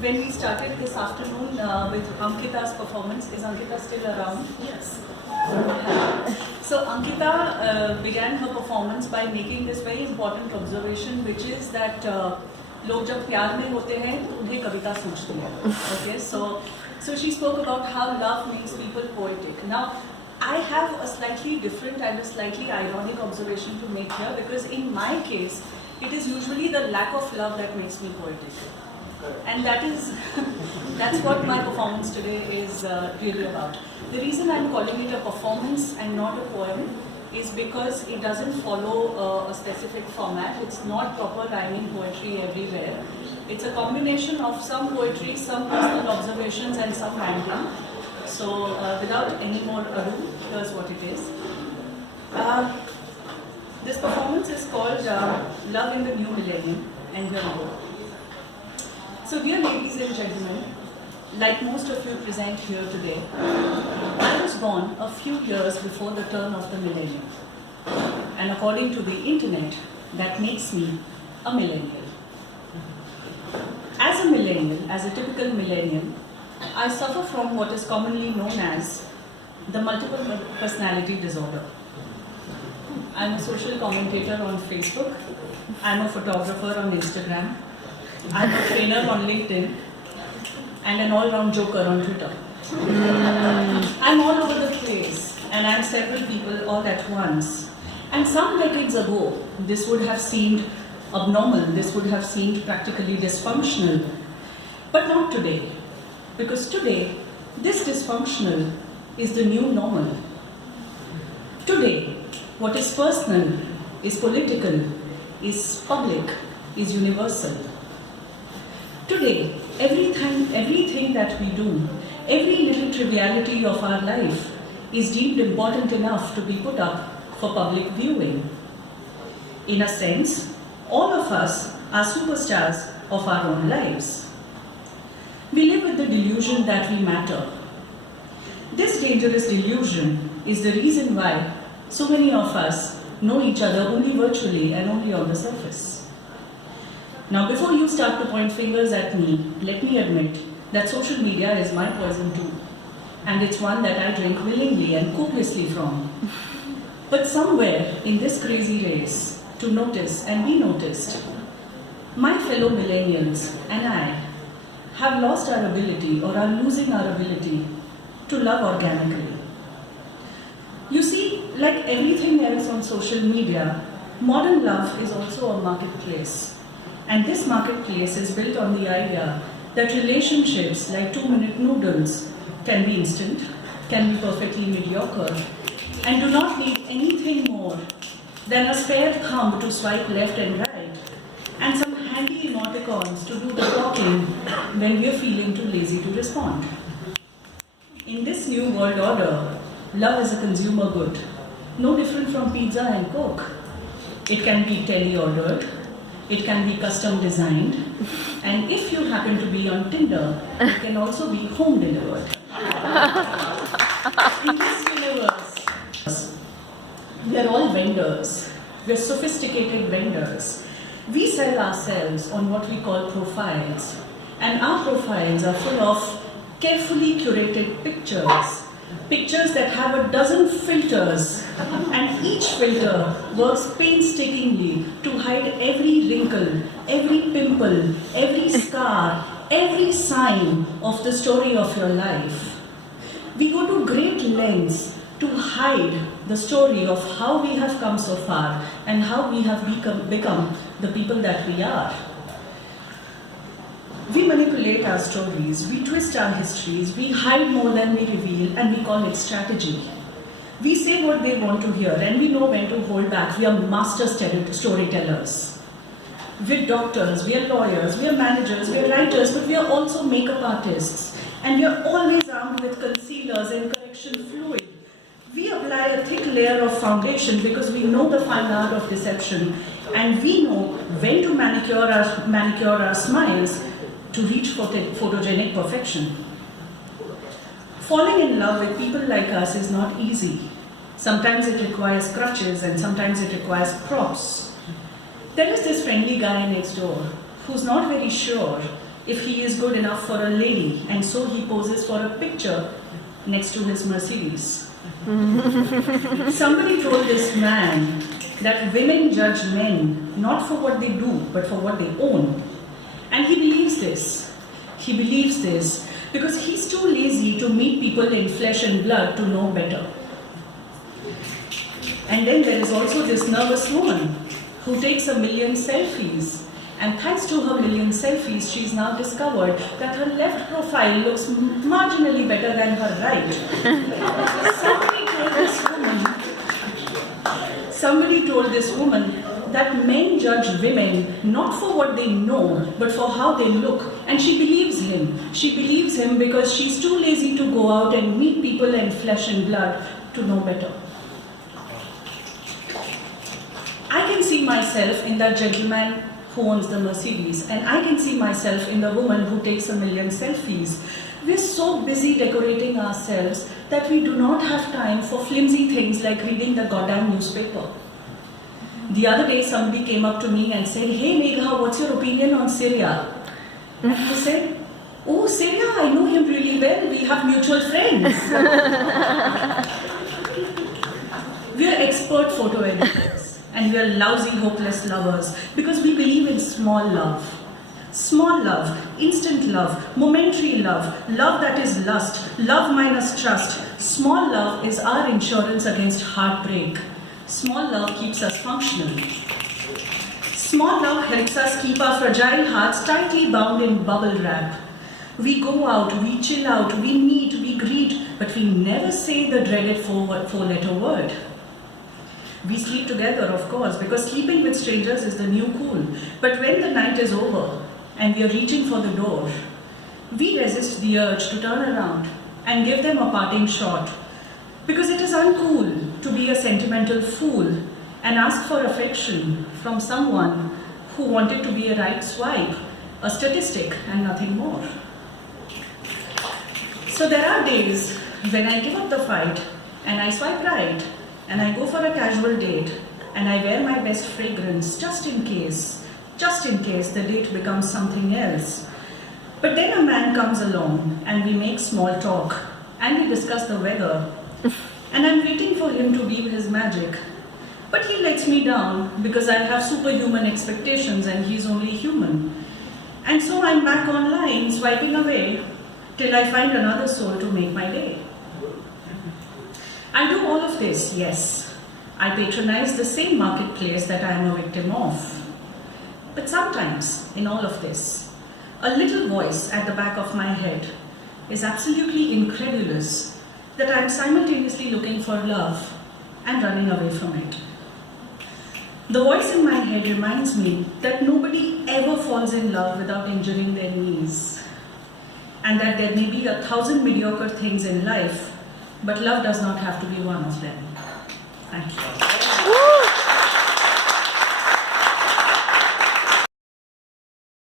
when we started this afternoon with Ankita's performance. Is Ankita still around? Yes. So Ankita began her performance by making this very important observation, which is that लोग जब प्यार में होते हैं तो उन्हें कविता सूझती है. Okay, so she spoke about how love makes people poetic. Now, I have a slightly different and a slightly ironic observation to make here, because in my case, it is usually the lack of love that makes me poetic. And that's what my performance today is really about. The reason I'm calling it a performance and not a poem is because it doesn't follow a specific format. It's not proper rhyming poetry everywhere. It's a combination of some poetry, some personal observations, and some rambling. So without any more ado, here's what it is. This performance is called Love in the New Millennium, and here we go. So dear ladies and gentlemen, like most of you present here today, I was born a few years before the turn of the millennium. And according to the internet, that makes me a millennial. As a millennial, as a typical millennial, I suffer from what is commonly known as the multiple personality disorder. I'm a social commentator on Facebook. I'm a photographer on Instagram. I'm a trainer on LinkedIn. And an all-round joker on Twitter. I'm all over the place, and I'm several people all at once. And some decades ago, this would have seemed abnormal, this would have seemed practically dysfunctional. But not today, because today, this dysfunctional is the new normal. Today, what is personal, is political, is public, is universal. Today, everything that we do, every little triviality of our life is deemed important enough to be put up for public viewing. In a sense, all of us are superstars of our own lives. We live with the delusion that we matter. This dangerous delusion is the reason why so many of us know each other only virtually and only on the surface. Now, before you start to point fingers at me, let me admit that social media is my poison too. And it's one that I drink willingly and copiously from. But somewhere in this crazy race, to notice and be noticed, my fellow millennials and I have lost our ability, or are losing our ability, to love organically. You see, like everything else on social media, modern love is also a marketplace. And this marketplace is built on the idea that relationships like 2-minute noodles can be instant, can be perfectly mediocre, and do not need anything more than a spare thumb to swipe left and right, and some handy emoticons to do the talking when we are feeling too lazy to respond. In this new world order, love is a consumer good, no different from pizza and Coke. It can be tele-ordered, it can be custom designed, and if you happen to be on Tinder, it can also be home delivered. In this universe, we are all vendors. We are sophisticated vendors. We sell ourselves on what we call profiles, and our profiles are full of carefully curated pictures. Pictures that have a dozen filters, and each filter works painstakingly to hide every wrinkle, every pimple, every scar, every sign of the story of your life. We go to great lengths to hide the story of how we have come so far and how we have become the people that we are. We manipulate our stories, we twist our histories, we hide more than we reveal, and we call it strategy. We say what they want to hear, and we know when to hold back. We are master storytellers. We're doctors, we are lawyers, we are managers, we are writers, but we are also makeup artists. And we are always armed with concealers and correction fluid. We apply a thick layer of foundation because we know the fine art of deception, and we know when to manicure our smiles to reach photogenic perfection. Falling in love with people like us is not easy. Sometimes it requires crutches and sometimes it requires props. There is this friendly guy next door who's not very sure if he is good enough for a lady, and so he poses for a picture next to his Mercedes. Somebody told this man that women judge men not for what they do, but for what they own. And he believes this. He believes this because he's too lazy to meet people in flesh and blood to know better. And then there is also this nervous woman who takes 1 million selfies. And thanks to her 1 million selfies, she's now discovered that her left profile looks marginally better than her right. Somebody told this woman that men judge women not for what they know, but for how they look. And she believes him. She believes him because she's too lazy to go out and meet people in flesh and blood to know better. I can see myself in that gentleman who owns the Mercedes, and I can see myself in the woman who takes 1 million selfies. We're so busy decorating ourselves that we do not have time for flimsy things like reading the goddamn newspaper. The other day somebody came up to me and said, "Hey Megha, what's your opinion on Syria?" And I said, "Oh, Syria, I know him really well. We have mutual friends." We're expert photo editors. And we are lousy, hopeless lovers because we believe in small love. Small love, instant love, momentary love, love that is lust, love minus trust. Small love is our insurance against heartbreak. Small love keeps us functional. Small love helps us keep our fragile hearts tightly bound in bubble wrap. We go out, we chill out, we meet, we greet, but we never say the dreaded four-letter word. We sleep together, of course, because sleeping with strangers is the new cool. But when the night is over and we are reaching for the door, we resist the urge to turn around and give them a parting shot. Because it is uncool to be a sentimental fool and ask for affection from someone who wanted to be a right swipe, a statistic and nothing more. So there are days when I give up the fight and I swipe right, and I go for a casual date, and I wear my best fragrance just in case the date becomes something else. But then a man comes along, and we make small talk, and we discuss the weather, and I'm waiting for him to weave his magic. But he lets me down because I have superhuman expectations and he's only human. And so I'm back online, swiping away, till I find another soul to make my day. I do all of this, yes. I patronize the same marketplace that I am a victim of. But sometimes, in all of this, a little voice at the back of my head is absolutely incredulous that I am simultaneously looking for love and running away from it. The voice in my head reminds me that nobody ever falls in love without injuring their knees, and that there may be 1,000 mediocre things in life, but love does not have to be one of them. Thank you.